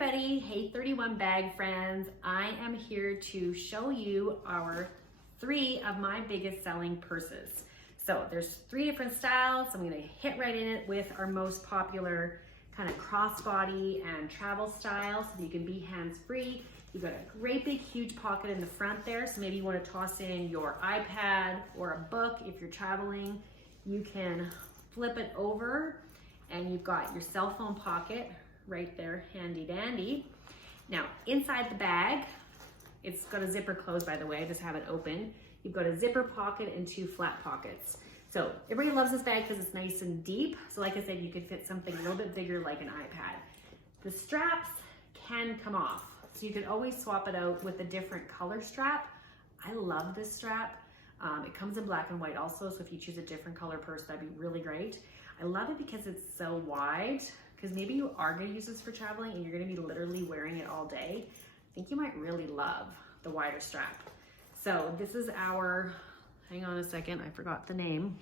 Everybody, hey 31 bag friends, I am here to show you our 3 of my biggest selling purses. So there's 3 different styles. I'm going to hit right in it with our most popular kind of crossbody and travel style so that you can be hands-free. You've got a great big huge pocket in the front there, so maybe you want to toss in your iPad or a book if you're traveling. You can flip it over and you've got your cell phone pocket right there, handy dandy. Now inside the bag, it's got a zipper closed, by the way, I just have it open. You've got a zipper pocket and 2 flat pockets. So everybody loves this bag because it's nice and deep. So like I said, you could fit something a little bit bigger like an iPad. The straps can come off, so you could always swap it out with a different color strap. I love this strap. It comes in black and white also, so if you choose a different color purse, that'd be really great. I love it because it's so wide, because maybe you are going to use this for traveling and you're going to be literally wearing it all day. I think you might really love the wider strap. So this is our, hang on a second, I forgot the name.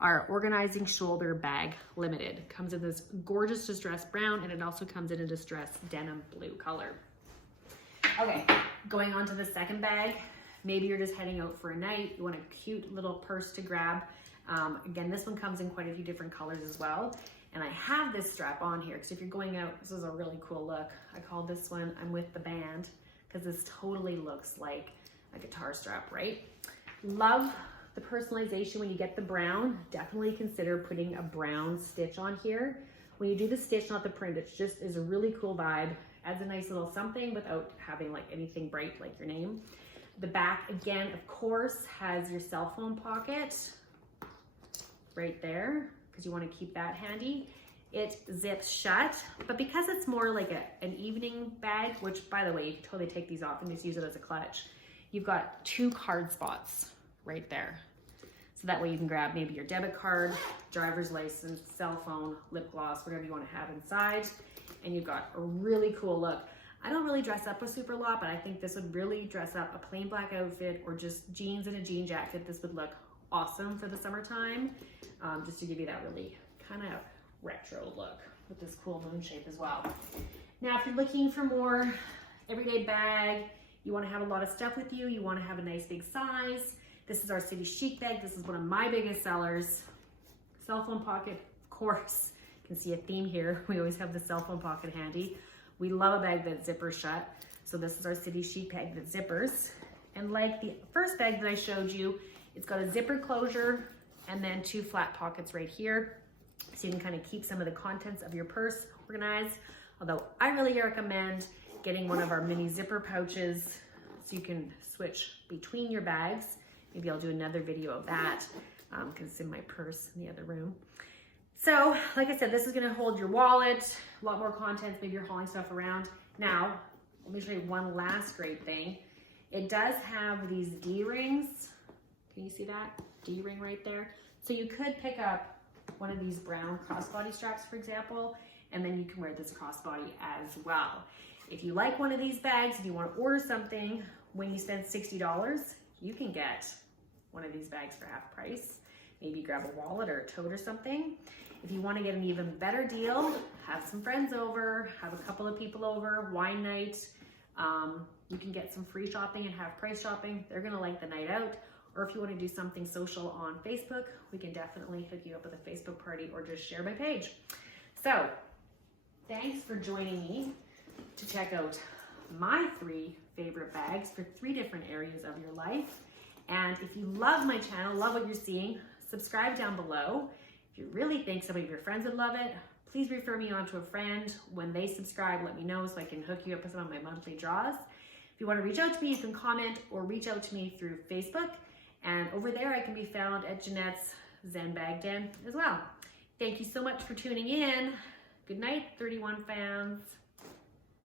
Our Organizing Shoulder Bag Limited. Comes in this gorgeous distressed brown, and it also comes in a distressed denim blue color. Okay, going on to the second bag. Maybe you're just heading out for a night. You want a cute little purse to grab. Again, this one comes in quite a few different colors as well. And I have this strap on here because if you're going out, this is a really cool look. I call this one I'm with the band because this totally looks like a guitar strap, right? Love the personalization when you get the brown. Definitely consider putting a brown stitch on here. When you do the stitch, not the print, it just is a really cool vibe. Adds a nice little something without having like anything bright like your name. The back, again, of course, has your cell phone pocket right there, because you want to keep that handy. It zips shut, but because it's more like an evening bag, which by the way, you can totally take these off and just use it as a clutch. You've got 2 card spots right there. So that way you can grab maybe your debit card, driver's license, cell phone, lip gloss, whatever you want to have inside. And you've got a really cool look. I don't really dress up a super lot, but I think this would really dress up a plain black outfit or just jeans and a jean jacket. This would look awesome for the summertime, just to give you that really kind of retro look with this cool moon shape as well. Now, if you're looking for more everyday bag, you want to have a lot of stuff with you, you want to have a nice big size, this is our City Chic bag. This is one of my biggest sellers. Cell phone pocket, of course. You can see a theme here. We always have the cell phone pocket handy. We love a bag that zippers shut. So this is our City Chic bag that zippers. And like the first bag that I showed you, it's got a zipper closure and then 2 flat pockets right here. So you can kind of keep some of the contents of your purse organized. Although I really recommend getting one of our mini zipper pouches so you can switch between your bags. Maybe I'll do another video of that because it's in my purse in the other room. So like I said, this is gonna hold your wallet, a lot more contents, maybe you're hauling stuff around. Now, let me show you one last great thing. It does have these D-rings. Can you see that? D-ring right there. So you could pick up one of these brown crossbody straps, for example, and then you can wear this crossbody as well. If you like one of these bags, if you want to order something, when you spend $60, you can get one of these bags for half price. Maybe grab a wallet or a tote or something. If you want to get an even better deal, have some friends over, have a couple of people over, wine night. You can get some free shopping and half price shopping. They're going to like the night out. Or if you want to do something social on Facebook, we can definitely hook you up with a Facebook party or just share my page. So thanks for joining me to check out my 3 favorite bags for 3 different areas of your life. And if you love my channel, love what you're seeing, subscribe down below. If you really think some of your friends would love it, please refer me on to a friend. When they subscribe, let me know so I can hook you up with some of my monthly draws. If you want to reach out to me, you can comment or reach out to me through Facebook. And over there, I can be found at Jeanette's Zen Bag Den as well. Thank you so much for tuning in. Good night, 31 fans.